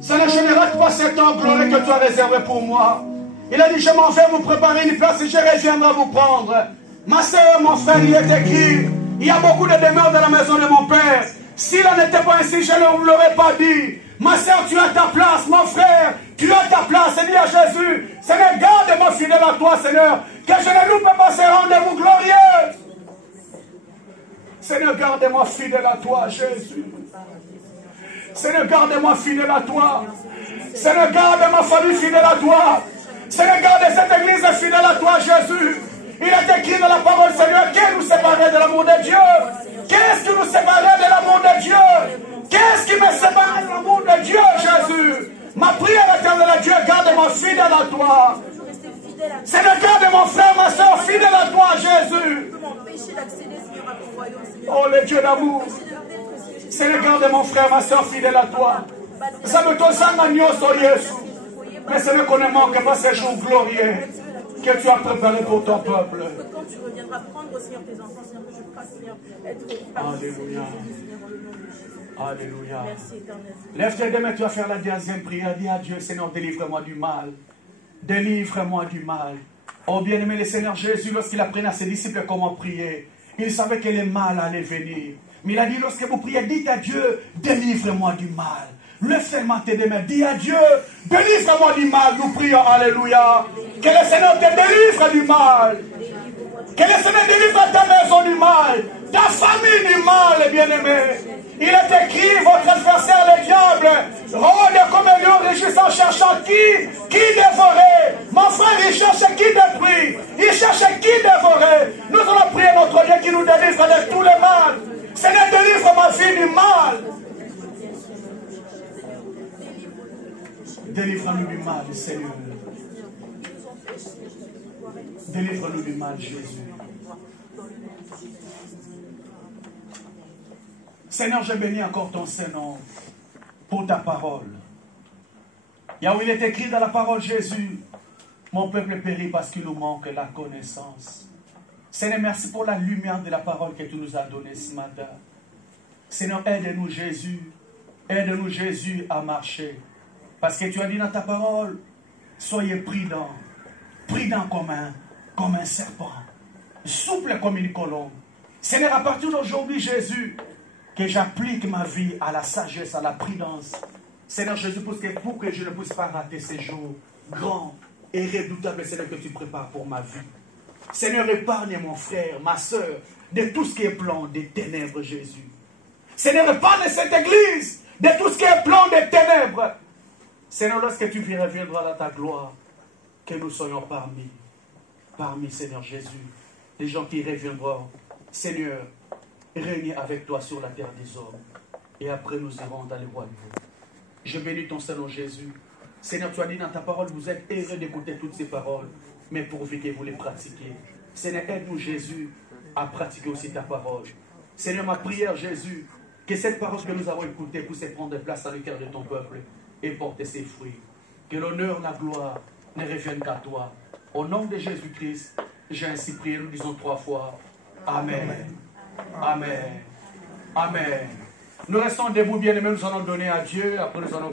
Seigneur, je ne rate pas cet temps glorieux que tu as réservé pour moi. Il a dit, je m'en vais vous préparer une place et je reviendrai vous prendre. Ma soeur, mon frère, il est écrit, il y a beaucoup de demeures dans la maison de mon Père. S'il n'en était pas ainsi, je ne vous l'aurais pas dit. Ma soeur, tu as ta place, mon frère, tu as ta place. Et dis à Jésus, Seigneur, garde-moi fidèle à toi, Seigneur, que je ne loupe pas ces rendez-vous glorieux. Seigneur, garde-moi fidèle à toi, Jésus. Seigneur, garde-moi fidèle à toi. Seigneur, garde ma famille fidèle à toi. Seigneur, garde cette église fidèle à toi, Jésus. Il est écrit dans la parole, Seigneur, qui nous séparait de l'amour de Dieu? Qu'est-ce qui nous séparait de l'amour de Dieu? Qu'est-ce qui me sépare de l'amour de Dieu, Jésus? Ma prière éternelle à Dieu, garde-moi fidèle à toi. Seigneur, garde mon frère, ma soeur, fidèle à toi, Jésus. Oh, le Dieu d'amour. Seigneur, garde mon frère, ma soeur, fidèle à toi. Ça me mais ce n'est qu'on ne manque pas ces jours glorieux que tu as préparés pour ton peuple. Quand tu reviendras prendre, Seigneur, tes enfants, Seigneur, que je fasse, Seigneur, être Alléluia. Alléluia. Merci, éternel. Lève tes deux mains, tu vas faire la deuxième prière. Dis à Dieu, Seigneur, délivre-moi du mal. Délivre-moi du mal. Oh bien-aimé, le Seigneur Jésus, lorsqu'il apprenait à ses disciples comment prier, il savait que le mal allait venir. Mais il a dit, lorsque vous priez, dites à Dieu, délivre-moi du mal. Lève seulement tes deux mains, dis à Dieu, délivre-moi du mal. Nous prions, alléluia. Que le Seigneur te délivre du mal. Que le Seigneur délivre ta maison du mal, ta famille du mal, bien-aimé. Il est écrit, votre adversaire, le diable, rôde comme un lion rugissant, cherchant qui dévorer. Mon frère, il cherche qui détruire. Il cherche qui dévorer. Nous allons prier notre Dieu qui nous délivre de tous les mal. Délivre-nous du mal, Seigneur. Délivre-nous du mal, Jésus. Seigneur, je bénis encore ton Saint-Nom pour ta parole. Là où il est écrit dans la parole, Jésus, mon peuple périt parce qu'il nous manque la connaissance. Seigneur, merci pour la lumière de la parole que tu nous as donnée ce matin. Seigneur, aide-nous, Jésus. Aide-nous, Jésus, à marcher. Parce que tu as dit dans ta parole, soyez prudents. Prudents comme un serpent. Souple comme une colombe. Seigneur, à partir d'aujourd'hui, Jésus, que j'applique ma vie à la sagesse, à la prudence. Seigneur Jésus, pour que je ne puisse pas rater ces jours grands et redoutables, Seigneur, que tu prépares pour ma vie. Seigneur, épargne mon frère, ma soeur, de tout ce qui est plan des ténèbres, Jésus. Seigneur, épargne cette église de tout ce qui est plan des ténèbres. Seigneur, lorsque tu reviendras dans ta gloire, que nous soyons parmi, Seigneur Jésus, les gens qui reviendront, Seigneur, régner avec toi sur la terre des hommes. Et après, nous irons dans les royaumes. Je bénis ton Seigneur Jésus. Seigneur, tu as dit dans ta parole, vous êtes heureux d'écouter toutes ces paroles, mais pourvu que vous les pratiquiez. Seigneur, aide-nous, Jésus, à pratiquer aussi ta parole. Seigneur, ma prière, Jésus, que cette parole que nous avons écoutée puisse prendre place dans le cœur de ton peuple et porter ses fruits. Que l'honneur, la gloire ne reviennent qu'à toi. Au nom de Jésus-Christ, j'ai ainsi prié, nous disons 3 fois. Amen. Amen. Amen. Nous restons debout, bien-aimés, nous allons donner à Dieu, après nous allons